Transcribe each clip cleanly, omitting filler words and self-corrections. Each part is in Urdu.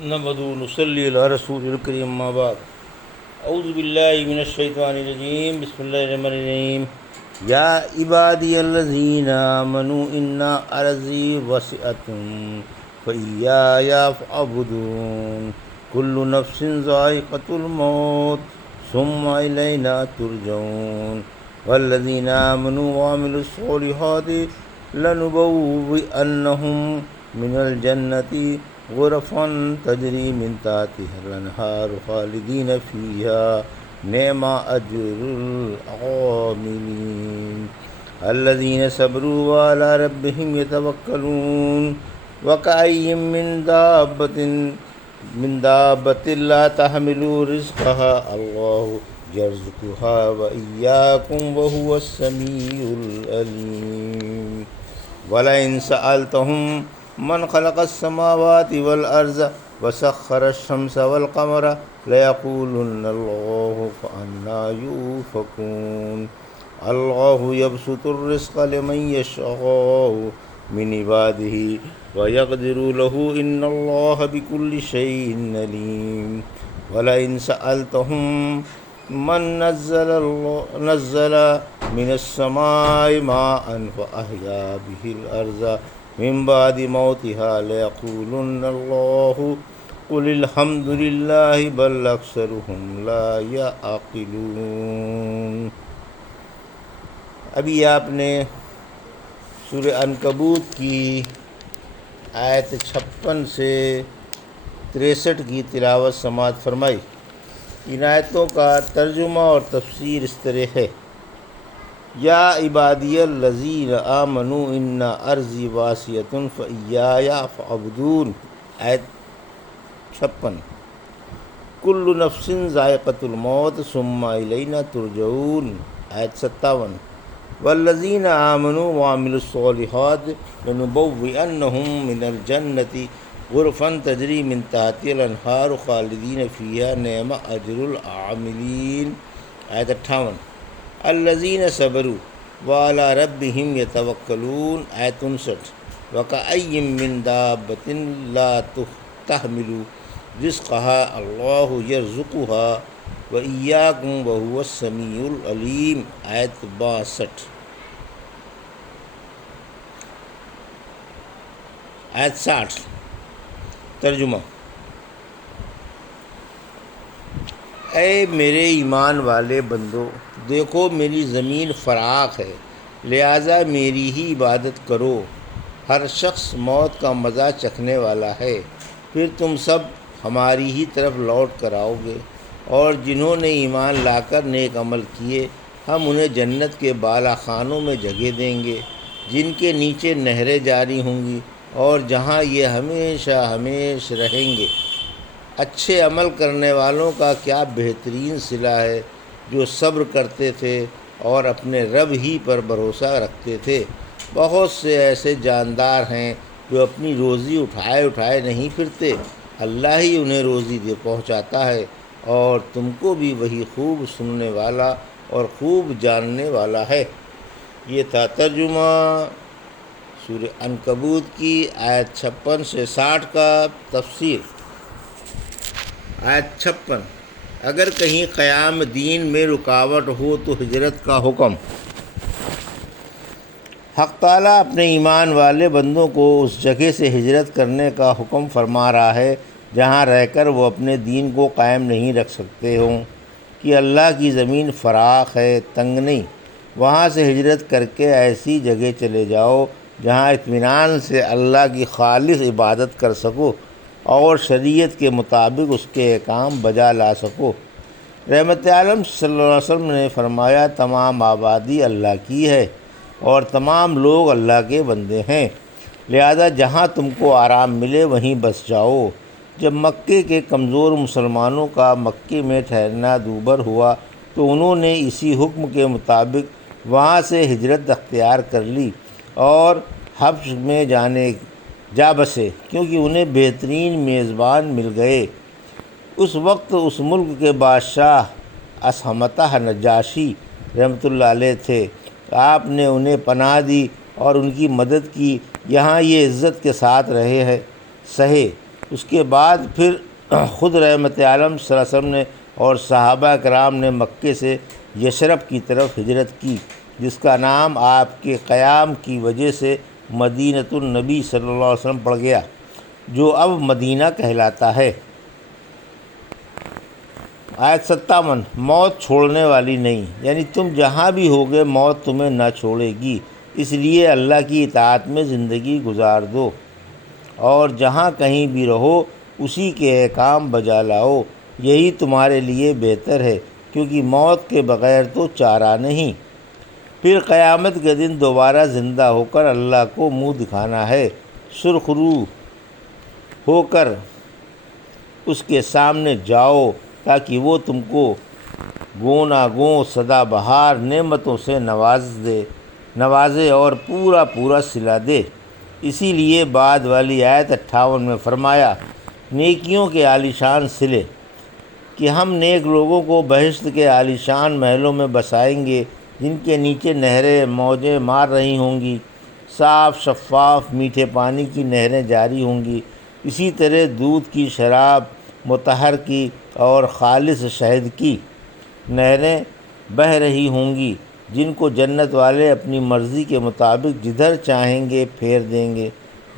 نحمدہ و نصلی علی رسول الکریم اما بعد اعوذ باللہ من الشیطان الرجیم بسم اللہ الرحمن الرحیم یا عبادی الذین آمنوا ان ارضی وسعۃ فایای فاعبدون کل نفس ذائقۃ الموت ثم الینا ترجعون والذین آمنوا وعملوا الصالحات لنبوئنہم من الجنۃ غرفا تجری من تحتها الانہار خالدین فیہا نعم اجر العاملین الذین صبروا وعلی ربہم یتوکلون وکأی من دابۃ لا تحمل رزقها اللہ یرزقها وإیاکم وهو السمیع العلیم ولئن سألتهم من خلق السماوات والأرض وسخر الشمس والقمر ليقولن الله فأنى يؤفكون الله يبسط الرزق لمن يشاء من عباده ويقدر له إن الله بكل شيء عليم ولئن سألتهم من نزل من السماء ماء فأحيا به الأرض من بعد موتها ليقولن الله قل الحمد لله بل أكثرهم لا يعقلون۔ ابھی آپ نے سورہ عنکبوت کی آیت 56 سے 63 کی تلاوت سماعت فرمائی۔ ان آیتوں کا ترجمہ اور تفسیر اس طرح ہے: یا عبادی الذین آمنوا ان ارضی واسعۃ فایای فاعبدون، آیت 56۔ کل نفس ذائقۃ الموت ثم الینا ترجعون، آیت 57۔ والذین آمنوا وعملوا الصالحات لنبوئنہم من الجنۃ غرفا تجری من تحتها الانہار خالدین فیہا نعم اجر العاملین، آیت 58۔ الذین صبروا وعلی ربہم یتوکلون، آیت 59۔ وکأی من دابۃ لا تحمل رزقها اللہ یرزقها وإیاکم وہو السمیع العلیم، آیت 62۔ آیت 60۔ ترجمہ: اے میرے ایمان والے بندو، دیکھو میری زمین فراخ ہے، لہٰذا میری ہی عبادت کرو۔ ہر شخص موت کا مزہ چکھنے والا ہے، پھر تم سب ہماری ہی طرف لوٹ کر آؤ گے، اور جنہوں نے ایمان لا کر نیک عمل کیے ہم انہیں جنت کے بالا خانوں میں جگہ دیں گے، جن کے نیچے نہریں جاری ہوں گی، اور جہاں یہ ہمیشہ ہمیش رہیں گے۔ اچھے عمل کرنے والوں کا کیا بہترین صلہ ہے، جو صبر کرتے تھے اور اپنے رب ہی پر بھروسہ رکھتے تھے۔ بہت سے ایسے جاندار ہیں جو اپنی روزی اٹھائے نہیں پھرتے، اللہ ہی انہیں روزی دے پہنچاتا ہے، اور تم کو بھی وہی خوب سننے والا اور خوب جاننے والا ہے۔ یہ تھا ترجمہ سورہ عنکبوت کی آیت 56 سے 60 کا تفسیر۔ آیت 56۔ اگر کہیں قیام دین میں رکاوٹ ہو تو ہجرت کا حکم۔ حق تعالیٰ اپنے ایمان والے بندوں کو اس جگہ سے ہجرت کرنے کا حکم فرما رہا ہے جہاں رہ کر وہ اپنے دین کو قائم نہیں رکھ سکتے ہوں، کہ اللہ کی زمین فراخ ہے، تنگ نہیں۔ وہاں سے ہجرت کر کے ایسی جگہ چلے جاؤ جہاں اطمینان سے اللہ کی خالص عبادت کر سکو اور شریعت کے مطابق اس کے احکام بجا لا سکو۔ رحمت عالم صلی اللہ علیہ وسلم نے فرمایا، تمام آبادی اللہ کی ہے اور تمام لوگ اللہ کے بندے ہیں، لہذا جہاں تم کو آرام ملے وہیں بس جاؤ۔ جب مکے کے کمزور مسلمانوں کا مکے میں ٹھہرنا دوبر ہوا تو انہوں نے اسی حکم کے مطابق وہاں سے ہجرت اختیار کر لی اور حبش میں جا بسے، کیونکہ انہیں بہترین میزبان مل گئے۔ اس وقت اس ملک کے بادشاہ اصحمتہ نجاشی رحمۃ اللہ علیہ تھے۔ آپ نے انہیں پناہ دی اور ان کی مدد کی، یہاں یہ عزت کے ساتھ رہے ہیں، سہے، اس کے بعد پھر خود رحمت عالم صلی اللہ علیہ وسلم نے اور صحابہ کرام نے مکے سے یثرب کی طرف ہجرت کی، جس کا نام آپ کے قیام کی وجہ سے مدینۃ النبی صلی اللہ علیہ وسلم پڑ گیا، جو اب مدینہ کہلاتا ہے۔ آیت 57، موت چھوڑنے والی نہیں، یعنی تم جہاں بھی ہوگے موت تمہیں نہ چھوڑے گی، اس لیے اللہ کی اطاعت میں زندگی گزار دو، اور جہاں کہیں بھی رہو اسی کے احکام بجا لاؤ، یہی تمہارے لیے بہتر ہے، کیونکہ موت کے بغیر تو چارہ نہیں۔ پھر قیامت کے دن دوبارہ زندہ ہو کر اللہ کو منہ دکھانا ہے، سرخ روح ہو کر اس کے سامنے جاؤ تاکہ وہ تم کو گونا گوں سدا بہار نعمتوں سے نوازے اور پورا پورا صلہ دے۔ اسی لیے بعد والی آیت 58 میں فرمایا، نیکیوں کے عالیشان صلے، کہ ہم نیک لوگوں کو بہشت کے عالیشان محلوں میں بسائیں گے، جن کے نیچے نہریں موجیں مار رہی ہوں گی، صاف شفاف میٹھے پانی کی نہریں جاری ہوں گی، اسی طرح دودھ کی، شراب مطہر کی اور خالص شہد کی نہریں بہہ رہی ہوں گی، جن کو جنت والے اپنی مرضی کے مطابق جدھر چاہیں گے پھیر دیں گے۔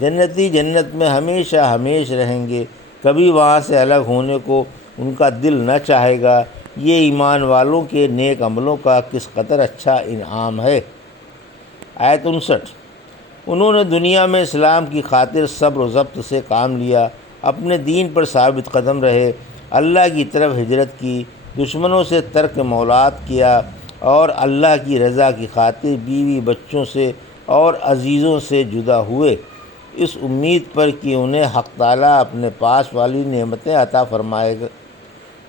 جنتی جنت میں ہمیشہ ہمیشہ رہیں گے، کبھی وہاں سے الگ ہونے کو ان کا دل نہ چاہے گا۔ یہ ایمان والوں کے نیک عملوں کا کس قدر اچھا انعام ہے۔ آیت 59، انہوں نے دنیا میں اسلام کی خاطر صبر و ضبط سے کام لیا، اپنے دین پر ثابت قدم رہے، اللہ کی طرف ہجرت کی، دشمنوں سے ترک مولات کیا، اور اللہ کی رضا کی خاطر بیوی بچوں سے اور عزیزوں سے جدا ہوئے، اس امید پر کہ انہیں حق تعالیٰ اپنے پاس والی نعمتیں عطا فرمائے گا،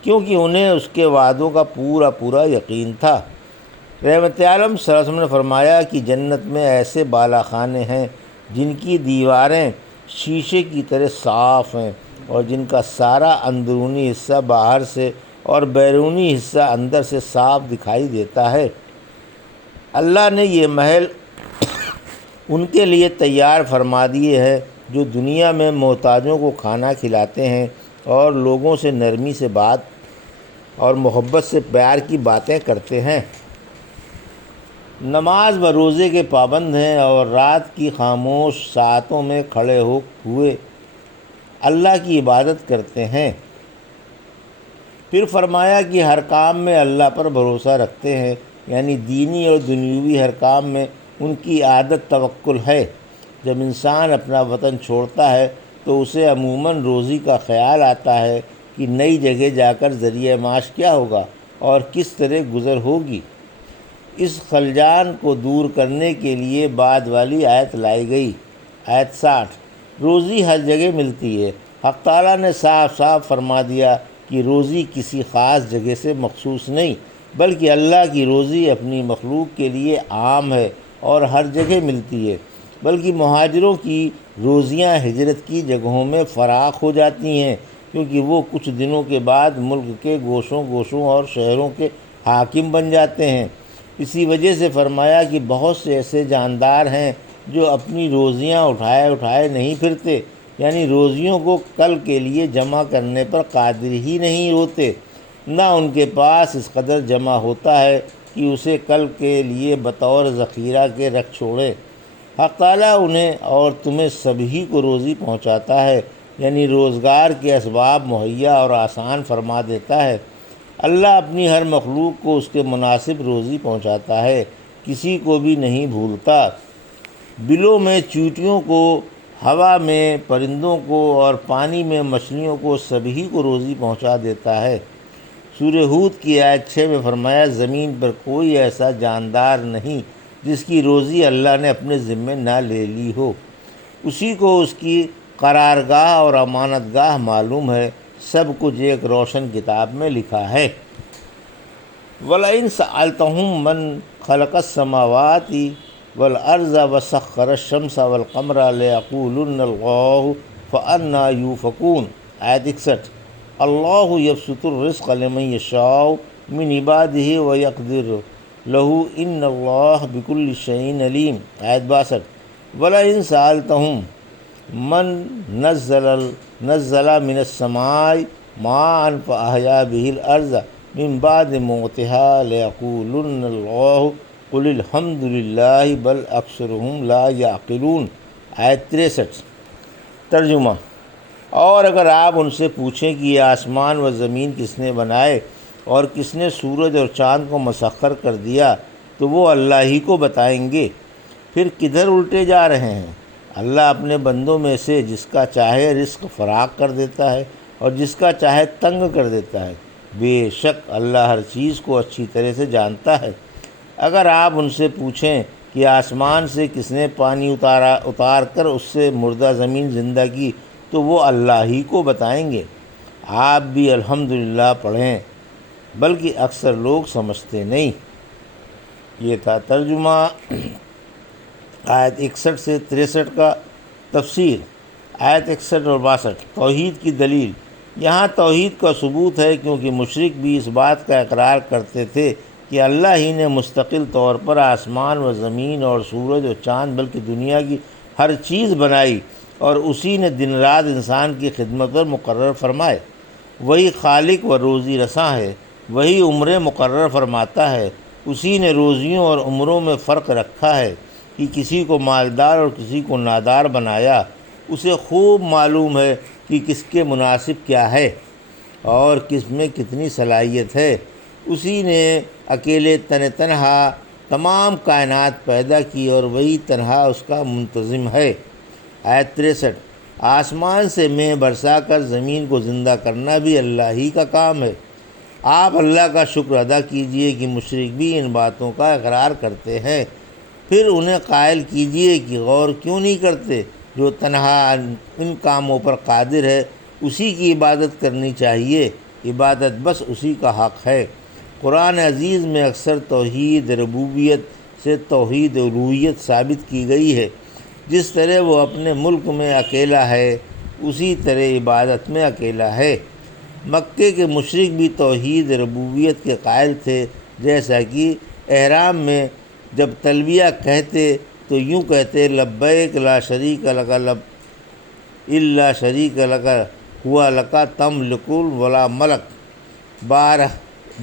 کیونکہ انہیں اس کے وعدوں کا پورا پورا یقین تھا۔ رحمت عالم صلی اللہ علیہ وسلم نے فرمایا کہ جنت میں ایسے بالا خانے ہیں جن کی دیواریں شیشے کی طرح صاف ہیں، اور جن کا سارا اندرونی حصہ باہر سے اور بیرونی حصہ اندر سے صاف دکھائی دیتا ہے۔ اللہ نے یہ محل ان کے لیے تیار فرما دیے ہیں جو دنیا میں محتاجوں کو کھانا کھلاتے ہیں اور لوگوں سے نرمی سے بات اور محبت سے پیار کی باتیں کرتے ہیں، نماز و روزے کے پابند ہیں، اور رات کی خاموش ساعتوں میں کھڑے ہوئے اللہ کی عبادت کرتے ہیں۔ پھر فرمایا کہ ہر کام میں اللہ پر بھروسہ رکھتے ہیں، یعنی دینی اور دنیوی ہر کام میں ان کی عادت توکل ہے۔ جب انسان اپنا وطن چھوڑتا ہے تو اسے عموماً روزی کا خیال آتا ہے کہ نئی جگہ جا کر ذریعہ معاش کیا ہوگا اور کس طرح گزر ہوگی۔ اس خلجان کو دور کرنے کے لیے بعد والی آیت لائی گئی۔ آیت 60، روزی ہر جگہ ملتی ہے۔ حق تعالیٰ نے صاف صاف فرما دیا کہ روزی کسی خاص جگہ سے مخصوص نہیں، بلکہ اللہ کی روزی اپنی مخلوق کے لیے عام ہے اور ہر جگہ ملتی ہے، بلکہ مہاجروں کی روزیاں ہجرت کی جگہوں میں فراخ ہو جاتی ہیں، کیونکہ وہ کچھ دنوں کے بعد ملک کے گوشوں اور شہروں کے حاکم بن جاتے ہیں۔ اسی وجہ سے فرمایا کہ بہت سے ایسے جاندار ہیں جو اپنی روزیاں اٹھائے نہیں پھرتے، یعنی روزیوں کو کل کے لیے جمع کرنے پر قادر ہی نہیں ہوتے، نہ ان کے پاس اس قدر جمع ہوتا ہے کہ اسے کل کے لیے بطور ذخیرہ کے رکھ چھوڑے۔ حق تعالیٰ انہیں اور تمہیں سبھی کو روزی پہنچاتا ہے، یعنی روزگار کے اسباب مہیا اور آسان فرما دیتا ہے۔ اللہ اپنی ہر مخلوق کو اس کے مناسب روزی پہنچاتا ہے، کسی کو بھی نہیں بھولتا۔ بلوں میں چیونٹیوں کو، ہوا میں پرندوں کو اور پانی میں مچھلیوں کو سبھی کو روزی پہنچا دیتا ہے۔ سورہ ہود کی آیت 6 میں فرمایا، زمین پر کوئی ایسا جاندار نہیں جس کی روزی اللہ نے اپنے ذمے نہ لے لی ہو، اسی کو اس کی قرارگاہ اور امانت گاہ معلوم ہے، سب کچھ ایک روشن کتاب میں لکھا ہے۔ وَلَئِن سَأَلْتَهُم مَّن خَلَقَ السَّمَاوَاتِ وَالْأَرْضَ وَسَخَّرَ الشَّمْسَ وَالْقَمَرَ لَيَقُولُنَّ اللَّهُ فَأَنَّىٰ يُؤْفَكُونَ۔ آیت 61، اللہ یبسط الرزق لمن یشاء من عبادہ ویقدر لہ ان اللہ بکل شیء علیم۔ آیت 62، وَلَئِن سَأَلْتَهُم، من نزل من السماء ماء فأحیا به الارض من بعد موتها لیقولن اللہ قل الحمد للہ بل اکثرهم لا یعقلون۔ آیت 63۔ ترجمہ: اور اگر آپ ان سے پوچھیں کہ یہ آسمان و زمین کس نے بنائے اور کس نے سورج اور چاند کو مسخر کر دیا، تو وہ اللہ ہی کو بتائیں گے، پھر کدھر الٹے جا رہے ہیں؟ اللہ اپنے بندوں میں سے جس کا چاہے رزق فراخ کر دیتا ہے اور جس کا چاہے تنگ کر دیتا ہے، بے شک اللہ ہر چیز کو اچھی طرح سے جانتا ہے۔ اگر آپ ان سے پوچھیں کہ آسمان سے کس نے پانی اتار کر اس سے مردہ زمین زندہ کی، تو وہ اللہ ہی کو بتائیں گے۔ آپ بھی الحمدللہ پڑھیں، بلکہ اکثر لوگ سمجھتے نہیں۔ یہ تھا ترجمہ آیت 61 سے 63 کا۔ تفسیر آیت 61 اور 62۔ توحید کی دلیل۔ یہاں توحید کا ثبوت ہے کیونکہ مشرک بھی اس بات کا اقرار کرتے تھے کہ اللہ ہی نے مستقل طور پر آسمان و زمین اور سورج و چاند بلکہ دنیا کی ہر چیز بنائی، اور اسی نے دن رات انسان کی خدمت پر مقرر فرمائے۔ وہی خالق و روزی رساں ہے، وہی عمریں مقرر فرماتا ہے۔ اسی نے روزیوں اور عمروں میں فرق رکھا ہے کہ کسی کو مالدار اور کسی کو نادار بنایا۔ اسے خوب معلوم ہے کہ کس کے مناسب کیا ہے اور کس میں کتنی صلاحیت ہے۔ اسی نے اکیلے تنہا تمام کائنات پیدا کی اور وہی تنہا اس کا منتظم ہے۔ آیت 63۔ آسمان سے مے برسا کر زمین کو زندہ کرنا بھی اللہ ہی کا کام ہے۔ آپ اللہ کا شکر ادا کیجئے کہ مشرک بھی ان باتوں کا اقرار کرتے ہیں، پھر انہیں قائل کیجئے کہ غور کیوں نہیں کرتے۔ جو تنہا ان کاموں پر قادر ہے اسی کی عبادت کرنی چاہیے، عبادت بس اسی کا حق ہے۔ قرآن عزیز میں اکثر توحید ربوبیت سے توحید الوہیت ثابت کی گئی ہے۔ جس طرح وہ اپنے ملک میں اکیلا ہے اسی طرح عبادت میں اکیلا ہے۔ مکے کے مشرک بھی توحید ربوبیت کے قائل تھے، جیسا کہ احرام میں جب تلبیہ کہتے تو یوں کہتے: لبیک لا شریک لک الا شریک لک ہوا لک تملک ولا ملک۔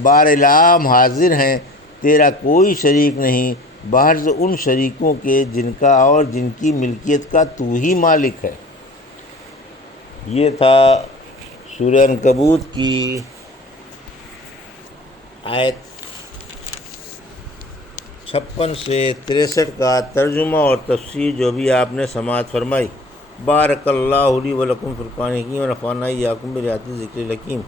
بارالعام حاضر ہیں، تیرا کوئی شریک نہیں بحرز ان شریکوں کے جن کا اور جن کی ملکیت کا تو ہی مالک ہے۔ یہ تھا سورہ عنکبوت کی آیت 56 سے 63 کا ترجمہ اور تفسیر جو بھی آپ نے سماعت فرمائی۔ بارک اللہ لی و لکم فی القرآن الحکیم و نفعنی وایاکم بآیات الذکر الحکیم۔